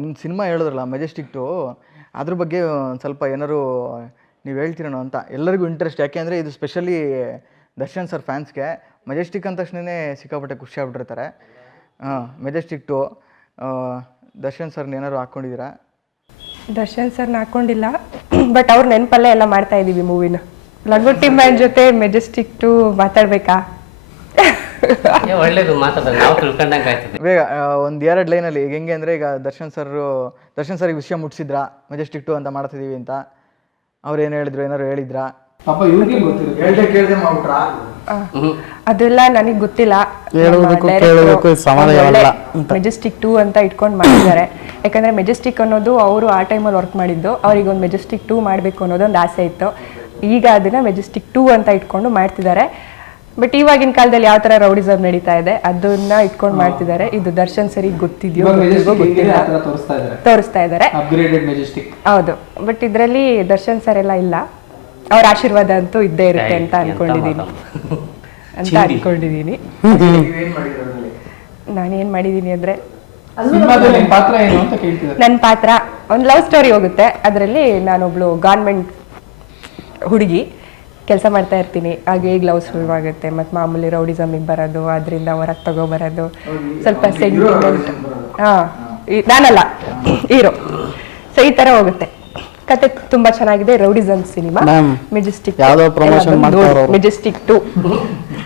ನಿಮ್ಮ ಸಿನಿಮಾ ಹೇಳಿದ್ರಲ್ಲ Majestic to ಅದ್ರ ಬಗ್ಗೆ ಸ್ವಲ್ಪ ಏನಾರು ನೀವು ಹೇಳ್ತೀರೇನೋ ಅಂತ. ಎಲ್ಲರಿಗೂ ಇಂಟ್ರೆಸ್ಟ್ ಯಾಕೆಂದರೆ ಇದು ಸ್ಪೆಷಲಿ ದರ್ಶನ್ ಸರ್ ಫ್ಯಾನ್ಸ್ಗೆ ಮೆಜೆಸ್ಟಿಕ್ ಅಂದ ತಕ್ಷಣನೇ ಸಿಕ್ಕಾಪಟ್ಟೆ ಖುಷಿ ಆಗ್ಬಿಟ್ಟಿರ್ತಾರೆ. ಹಾಂ ಮೆಜೆಸ್ಟಿಕ್ ಟು ದರ್ಶನ್ ಸರ್ನ ಏನಾದ್ರು ಹಾಕ್ಕೊಂಡಿದ್ದೀರಾ ದರ್ಶನ್ ಸರ್ನ ಹಾಕ್ಕೊಂಡಿಲ್ಲ ಬಟ್ ಅವ್ರ ನೆನಪಲ್ಲೇ ಎಲ್ಲ ಮಾಡ್ತಾ ಇದ್ದೀವಿ ಮೂವಿನ ಲಂಗೋಟಿ ಮ್ಯಾನ್ ಜೊತೆ ಮೆಜೆಸ್ಟಿಕ್ ಟು ಮಾತಾಡ್ಬೇಕಾ? ಒಳ್ಳೇದು ಮಾತಾಡೋದು ನಾವು ತಿಳ್ಕೊಂಡಂಗೆ ಆಯ್ತದೆ. ಬೇಗ ಒಂದು ಎರಡು ಲೈನಲ್ಲಿ ಈಗ ಹೆಂಗೆ ಅಂದರೆ ಈಗ ದರ್ಶನ್ ಸರ್ ದರ್ಶನ್ ಸರ್ ವಿಷಯ ಮುಟ್ಸಿದ್ರ? ಮೆಜೆಸ್ಟಿಕ್ ಟು ಅಂತ ಮಾಡ್ತಿದ್ದೀವಿ ಅಂತ. ಅವ್ರು ಏನು ಹೇಳಿದ್ರು ಏನಾರು ಹೇಳಿದ್ರ? ಪಾಪ ಇವ್ರಿಗೆ ಗೊತ್ತಿಲ್ಲ ಹೇಳ್ದೆ ಕೇಳ್ದೆ ಮಾಡ್ಬಿಟ್ರಾ? ಅದೆಲ್ಲ ನನಗೆ ಗೊತ್ತಿಲ್ಲ. ಹೇಳುವುದಕ್ಕೂ ಕೇಳುವುದಕ್ಕೂ ಸಮಾಧಾನವಲ್ಲ ಮೆಜೆಸ್ಟಿಕ್ ಟೂ ಅಂತ. ಇಟ್ಕೊಂಡು ಮಾಡಿದ್ದಾರೆ. ಯಾಕಂದ್ರೆ ಮೆಜೆಸ್ಟಿಕ್ ಅನ್ನೋದು ಅವರು ಆ ಟೈಮಲ್ಲಿ ವರ್ಕ್ ಮಾಡಿದ್ದು. ಅವ್ರಿಗೆ ಒಂದು ಮೆಜೆಸ್ಟಿಕ್ ಟೂ ಮಾಡಬೇಕು ಅನ್ನೋದು ಒಂದು ಆಸೆ ಇತ್ತು. ಈಗ ಅದನ್ನ ಮೆಜೆಸ್ಟಿಕ್ ಟೂ ಅಂತ ಇಟ್ಕೊಂಡು ಮಾಡ್ತಿದ್ದಾರೆ. ಬಟ್ ಇವಾಗಿನ ಕಾಲದಲ್ಲಿ ಯಾವ ತರ ರೌಡಿಸಮ್ ನಡೀತಾ ಇದೆ ಅದನ್ನ ಇಟ್ಕೊಂಡು ಮಾಡ್ತಿದ್ದಾರೆ. ಇದು ದರ್ಶನ್ ಸರಿ ಗೊತ್ತಿದೆಯೋ ಗೊತ್ತಿಲ್ಲ. ತೋರಿಸ್ತಾ ಇದ್ದಾರೆ. ತೋರಿಸ್ತಾ ಇದ್ದಾರೆ. ಅಪ್ಗ್ರೇಡೆಡ್ ಮೆಜೆಸ್ಟಿಕ್ ಹೌದು. ಬಟ್ ಇದರಲ್ಲಿ ದರ್ಶನ್ ಸರ್ ಎಲ್ಲ ಇಲ್ಲ. ಅವ್ರ ಆಶೀರ್ವಾದ ಅಂತೂ ಇದ್ದೇ ಇರುತ್ತೆ ಅಂತ ಅನ್ಕೊಂಡಿದ್ದೀನಿ ಅಂತ ಅನ್ಕೊಂಡಿದೀನಿ. ನಾನೇನ್ ಮಾಡಿದೀನಿ ಅಂದ್ರೆ ಸಿನಿಮಾದಲ್ಲಿ ಪಾತ್ರ ಏನು ಅಂತ ಕೇಳ್ತಿದ್ದಾರೆ. ನನ್ನ ಪಾತ್ರ ಒಂದು ಲವ್ ಸ್ಟೋರಿ ಹೋಗುತ್ತೆ. ಅದರಲ್ಲಿ ನಾನೊಬ್ಳು ಗಾರ್ಮೆಂಟ್ ಹುಡುಗಿ. ಕೆಲಸ ಮಾಡ್ತಾ ಇರ್ತೀನಿ. ಹಾಗೆ ಗ್ಲೌಸ್ ಫುಲ್ ಶುರುವಾಗುತ್ತೆ ಮತ್ತು ಮಾಮೂಲಿ ರೌಡಿಸಮಿಗೆ ಬರೋದು ಅದರಿಂದ ಹೊರಗೆ ತಗೋಬರೋದು ಸ್ವಲ್ಪ ಸೆಂಟಿಮೆಂಟ್ ಹಾಂ ನಾನಲ್ಲ ಹೀರೋ. ಸೊ ಈ ಥರ ಹೋಗುತ್ತೆ. ಕತೆ ತುಂಬಾ ಚೆನ್ನಾಗಿದೆ rowdyism cinema. Majestic Majestic two